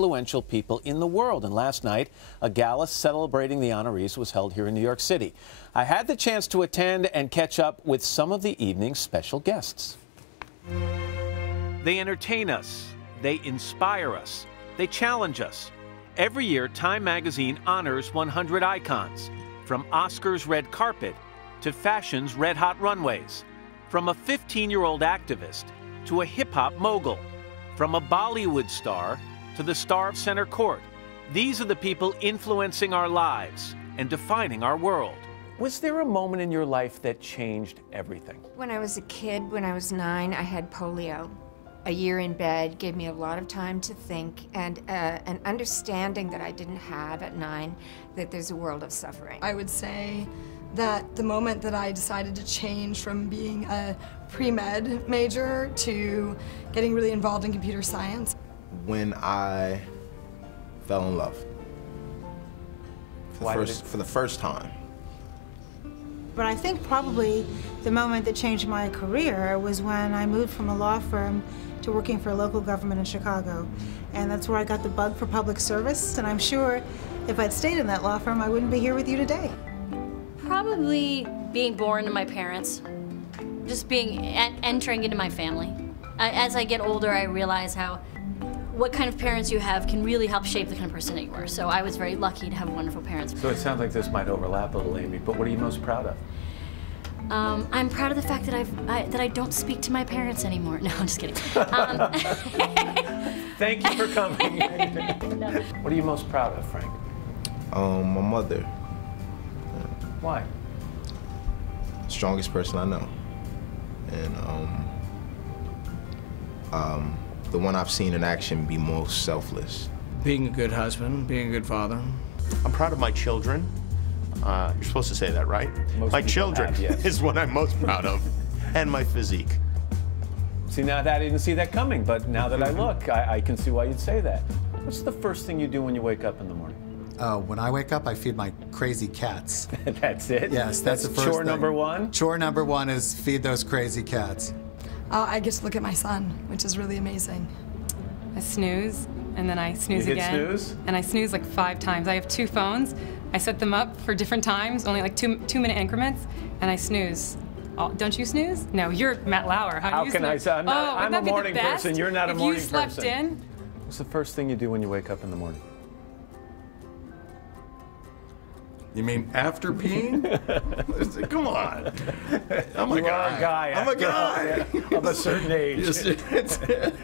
influential people in the world. And last night, a gala celebrating the honorees was held here in New York City. I had the chance to attend and catch up with some of the evening's special guests. They entertain us. They inspire us. They challenge us. Every year, Time magazine honors 100 icons, from Oscars' red carpet to fashion's red-hot runways, from a 15-year-old activist to a hip-hop mogul, from a Bollywood star to the star of center court. These are the people influencing our lives and defining our world. Was there a moment in your life that changed everything? When I was a kid, when I was 9, I had polio. A year in bed gave me a lot of time to think and an understanding that I didn't have at 9, that there's a world of suffering. I would say that the moment that I decided to change from being a pre-med major to getting really involved in computer science. When I fell in love for the first time. But I think probably the moment that changed my career was when I moved from a law firm to working for a local government in Chicago. And that's where I got the bug for public service. And I'm sure if I'd stayed in that law firm, I wouldn't be here with you today. Probably being born to my parents, just entering into my family. As I get older, I realize what kind of parents you have can really help shape the kind of person that you are. So I was very lucky to have wonderful parents. So it sounds like this might overlap a little, Amy, but what are you most proud of? I'm proud of the fact that I don't speak to my parents anymore. No, I'm just kidding. Thank you for coming. What are you most proud of, Frank? My mother. Why? Strongest person I know. And the one I've seen in action be most selfless. Being a good husband, being a good father. I'm proud of my children. You're supposed to say that, right? My children is what I'm most proud of. And my physique. See, now that I didn't see that coming, but now that I look, I can see why you'd say that. What's the first thing you do when you wake up in the morning? When I wake up, I feed my crazy cats. That's it? Yes, that's the first chore thing. number one? Chore number one is feed those crazy cats. I get to look at my son, which is really amazing. I snooze, and then I snooze again. You hit snooze? And I snooze like 5 times. I have 2 phones. I set them up for different times, only like 2-minute increments, and I snooze. Don't you snooze? No, you're Matt Lauer. How do you snooze? I'm a morning person. You're not a morning person. If you slept in. What's the first thing you do when you wake up in the morning? You mean after peeing? Come on. I'm a guy. I'm a guy of a certain age.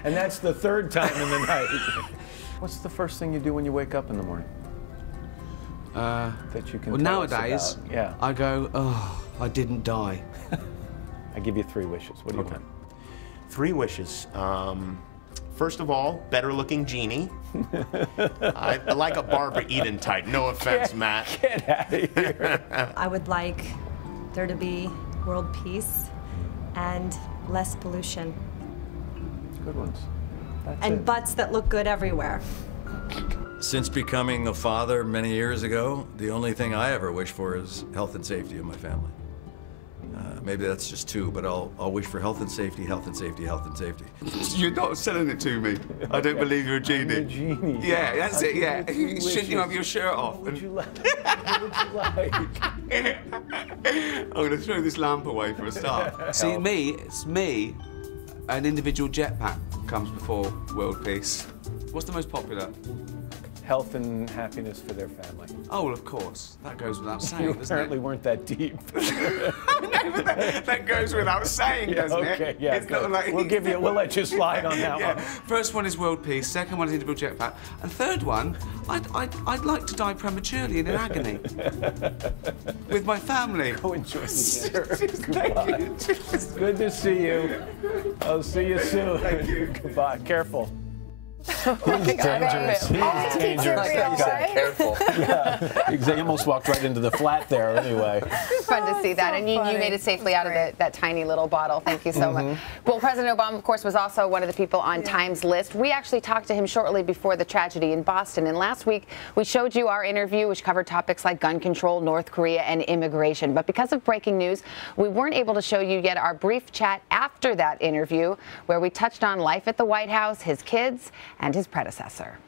And that's the 3rd time in the night. What's the first thing you do when you wake up in the morning? That you can tell us nowadays, about? Yeah. I go, oh, I didn't die. I give you 3 wishes. What do you want? 3 wishes. First of all, better looking genie. I like a Barbara Eden type. No offense, Matt. Get out of here. I would like there to be world peace and less pollution. Good ones. And butts that look good everywhere. Since becoming a father many years ago, the only thing I ever wish for is health and safety of my family. Maybe that's just 2, but I'll wish for health and safety, health and safety, health and safety. You're not selling it to me. I don't believe you're a genie. I'm a genie. Yeah, that's it, yeah. Shouldn't you have your shirt off? What would you like? What would you like? I'm going to throw this lamp away for a start. See, it's me. An individual jetpack comes before world peace. What's the most popular? Health and happiness for their family. Oh, well, of course. That goes without saying, You doesn't apparently weren't that deep. No, but that goes without saying, doesn't it? Okay, yeah. It's not like... We'll let you slide on that one. First one is world peace. Second one is individual jetpack. And third one, I'd like to die prematurely and in agony with my family. Go enjoy the dinner. Thank you. Good to see you. I'll see you soon. Thank you. Goodbye. Careful. He's dangerous. He's dangerous. Careful. Yeah. He almost walked right into the flat there anyway. Fun to see that. And you made it safely out of that tiny little bottle. Thank you so much. Well, President Obama, of course, was also one of the people on Time's list. We actually talked to him shortly before the tragedy in Boston. And last week, we showed you our interview, which covered topics like gun control, North Korea, and immigration. But because of breaking news, we weren't able to show you yet our brief chat after that interview, where we touched on life at the White House, his kids, and his predecessor.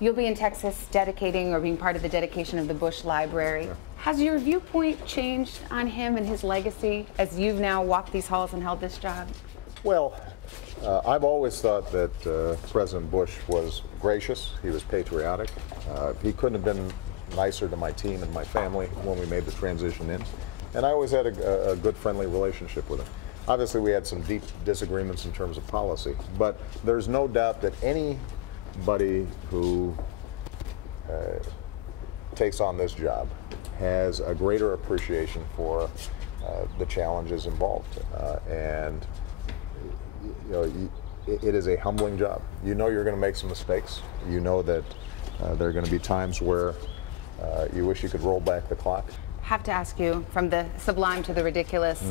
You'll be in Texas dedicating or being part of the dedication of the Bush Library. Sure. Has your viewpoint changed on him and his legacy as you've now walked these halls and held this job? Well, I've always thought that President Bush was gracious, he was patriotic. He couldn't have been nicer to my team and my family when we made the transition in. And I always had a good, friendly relationship with him. Obviously, we had some deep disagreements in terms of policy, but there's no doubt that anybody who takes on this job has a greater appreciation for the challenges involved. And you know, it is a humbling job. You know you're going to make some mistakes. You know that there are going to be times where you wish you could roll back the clock. Have to ask you, from the sublime to the ridiculous,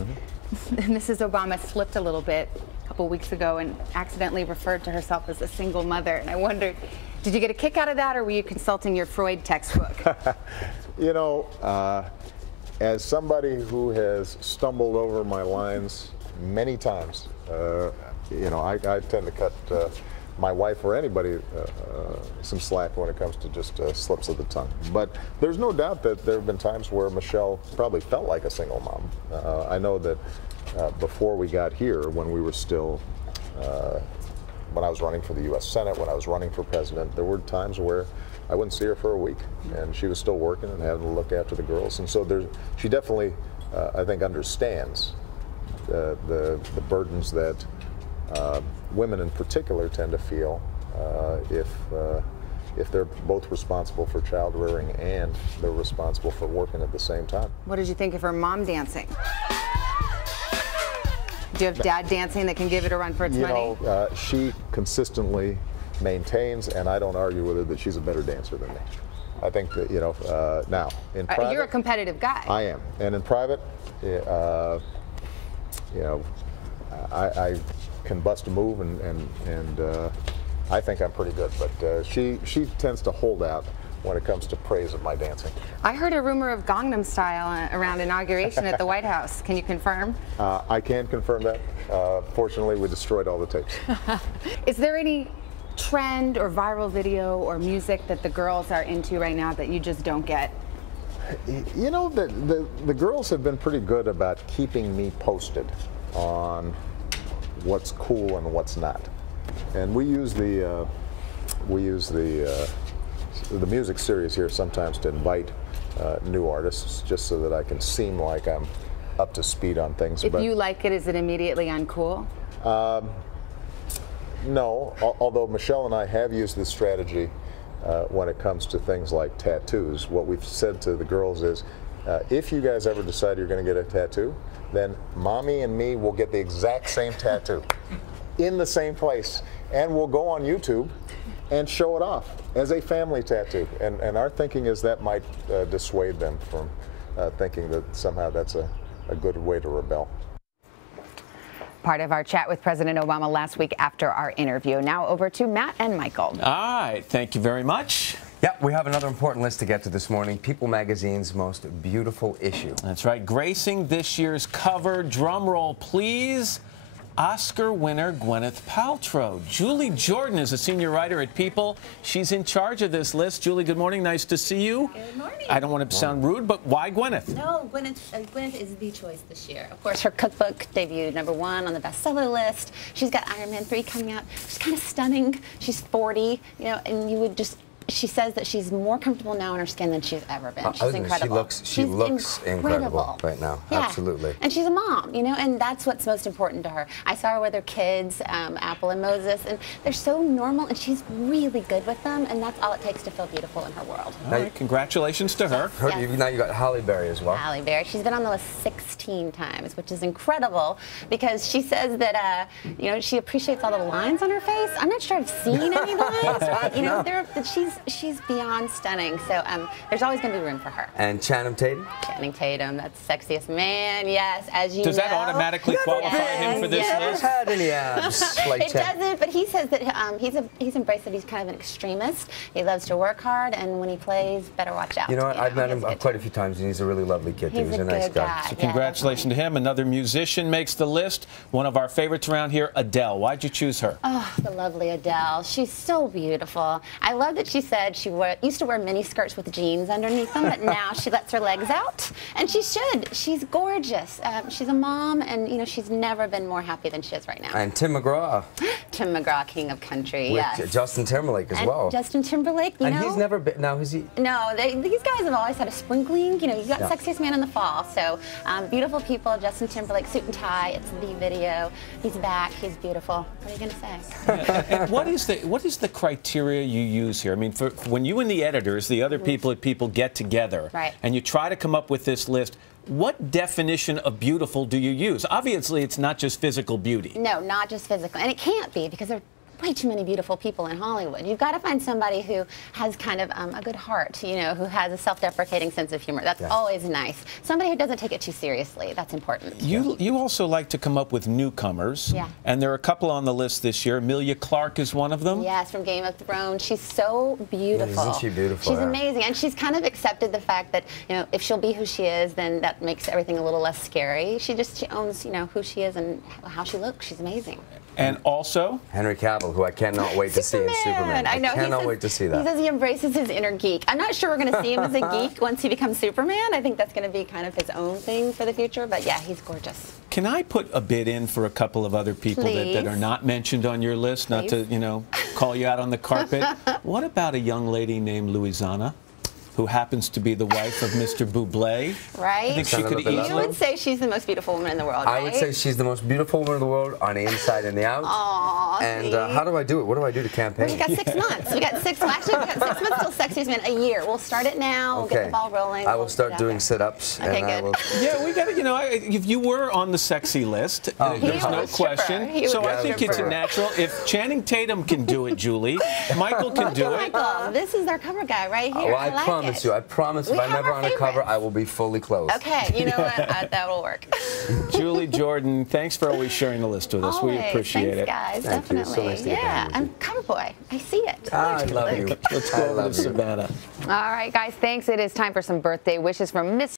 Mrs. Obama slipped a little bit a couple weeks ago and accidentally referred to herself as a single mother. And I wondered, did you get a kick out of that, or were you consulting your Freud textbook? You know, as somebody who has stumbled over my lines many times, you know, I tend to cut my wife or anybody some slack when it comes to just slips of the tongue. But there's no doubt that there have been times where Michelle probably felt like a single mom. I know that before we got here, when we were still, when I was running for the U.S. Senate, when I was running for president, there were times where I wouldn't see her for a week, and she was still working and having to look after the girls. And so she definitely, I think, understands the burdens that women in particular tend to feel if they're both responsible for child rearing and they're responsible for working at the same time. What did you think of her mom dancing? Do you have dad dancing that can give it a run for its money? You know, she consistently maintains, and I don't argue with her, that she's a better dancer than me. I think that, you know, now in private, you're a competitive guy. I am, and in private, you know, I can bust a move, and I think I'm pretty good. But she tends to hold out when it comes to praise of my dancing. I heard a rumor of Gangnam Style around inauguration at the White House. Can you confirm? I can confirm that. Fortunately, we destroyed all the tapes. Is there any trend or viral video or music that the girls are into right now that you just don't get? You know, the girls have been pretty good about keeping me posted on what's cool and what's not. And we use the music series here sometimes to invite new artists, just so that I can seem like I'm up to speed on things. If you like it, is it immediately uncool? No, although Michelle and I have used this strategy when it comes to things like tattoos. What we've said to the girls is, if you guys ever decide you're going to get a tattoo, then Mommy and me will get the exact same tattoo in the same place, and we'll go on YouTube and show it off as a family tattoo. And our thinking is that might dissuade them from thinking that somehow that's a good way to rebel. Part of our chat with President Obama last week after our interview. Now over to Matt and Michael. All right, thank you very much. Yeah, we have another important list to get to this morning. People magazine's most beautiful issue. That's right, gracing this year's cover, drum roll please, Oscar winner Gwyneth Paltrow. Julie Jordan is a senior writer at People. She's in charge of this list. Julie, good morning. Nice to see you. Good morning. I don't want to sound rude, but why Gwyneth? No, Gwyneth is the choice this year. Of course, her cookbook debuted #1 on the bestseller list. She's got Iron Man 3 coming out. She's kind of stunning. She's 40, you know, and you would just. She says that she's more comfortable now in her skin than she's ever been. She's incredible. She looks incredible right now. Yeah. Absolutely. And she's a mom, you know, and that's what's most important to her. I saw her with her kids, Apple and Moses, and they're so normal, and she's really good with them, and that's all it takes to feel beautiful in her world. All right, congratulations to her. Yes. Now you got Halle Berry as well. Halle Berry. She's been on the list 16 times, which is incredible because she says that, you know, she appreciates all the lines on her face. I'm not sure I've seen any lines. You know, she's beyond stunning. So there's always going to be room for her. And Channing Tatum? Channing Tatum, that's sexiest man. Yes, as you know. Does that automatically qualify him for this list? Had any abs like it doesn't, but he says that he's embraced that he's kind of an extremist. He loves to work hard, and when he plays, better watch out. You know what? I've met him quite a few times, and he's a really lovely kid. He's a nice guy. So congratulations to him. Another musician makes the list. One of our favorites around here, Adele. Why'd you choose her? Oh, the lovely Adele. She's so beautiful. I love that she said she used to wear mini skirts with jeans underneath them, but now she lets her legs out, and she should. She's gorgeous. She's a mom, and you know she's never been more happy than she is right now. And Tim McGraw. Tim McGraw, King of Country, With yes. Justin Timberlake as And well. Justin Timberlake, you know. And he's never been. Now, is he? No, these guys have always had a sprinkling. You know, you got Sexiest Man in the Fall. So beautiful people. Justin Timberlake, suit and tie. It's the video. He's back. He's beautiful. What are you gonna say? And what is the criteria you use here? I mean, for when you and the editors, the other people get together, right, and you try to come up with this list, what definition of beautiful do you use? Obviously, it's not just physical beauty. No, not just physical, and it can't be because they're way too many beautiful people in Hollywood. You've got to find somebody who has kind of a good heart, you know, who has a self-deprecating sense of humor. That's always nice. Somebody who doesn't take it too seriously. That's important. You also like to come up with newcomers. Yeah. And there are a couple on the list this year. Emilia Clarke is one of them. Yes, from Game of Thrones. She's so beautiful. Isn't she beautiful? She's amazing, and she's kind of accepted the fact that, you know, if she'll be who she is, then that makes everything a little less scary. She owns, you know, who she is and how she looks. She's amazing. And also Henry Cavill, who I cannot wait to see in Superman. I know. I cannot wait to see that. He says he embraces his inner geek. I'm not sure we're going to see him as a geek once he becomes Superman. I think that's going to be kind of his own thing for the future. But yeah, he's gorgeous. Can I put a bid in for a couple of other people that are not mentioned on your list? Not to, you know, call you out on the carpet. What about a young lady named Louisiana, who happens to be the wife of Mr. Bublé? Right? I think she could easily. You would say she's the most beautiful woman in the world, right? I would say she's the most beautiful woman in the world on the inside and the out. Aww, and how do I do it? What do I do to campaign? We got 6 months. We got 6. Well, actually, we got 6 months till Sexiest Man. A year. We'll start it now. We'll get the ball rolling. I will start doing sit-ups. Okay, and good. I will... Yeah, we got to, you know, if you were on the sexy list, there's no question. So I think it's a natural. If Channing Tatum can do it, Julie, Michael can do it. Michael, this is our cover guy right here. Well, I promise you. I promise if I'm never on a cover, I will be fully clothed. Okay, you know what? That will work. Julie Jordan, thanks for always sharing the list with us. Always. We appreciate it. Thanks, guys. Thank Definitely. You. So nice to get yeah, I'm cover boy. I see it. I love you. Let's go over to Savannah. All right, guys, thanks. It is time for some birthday wishes from Miss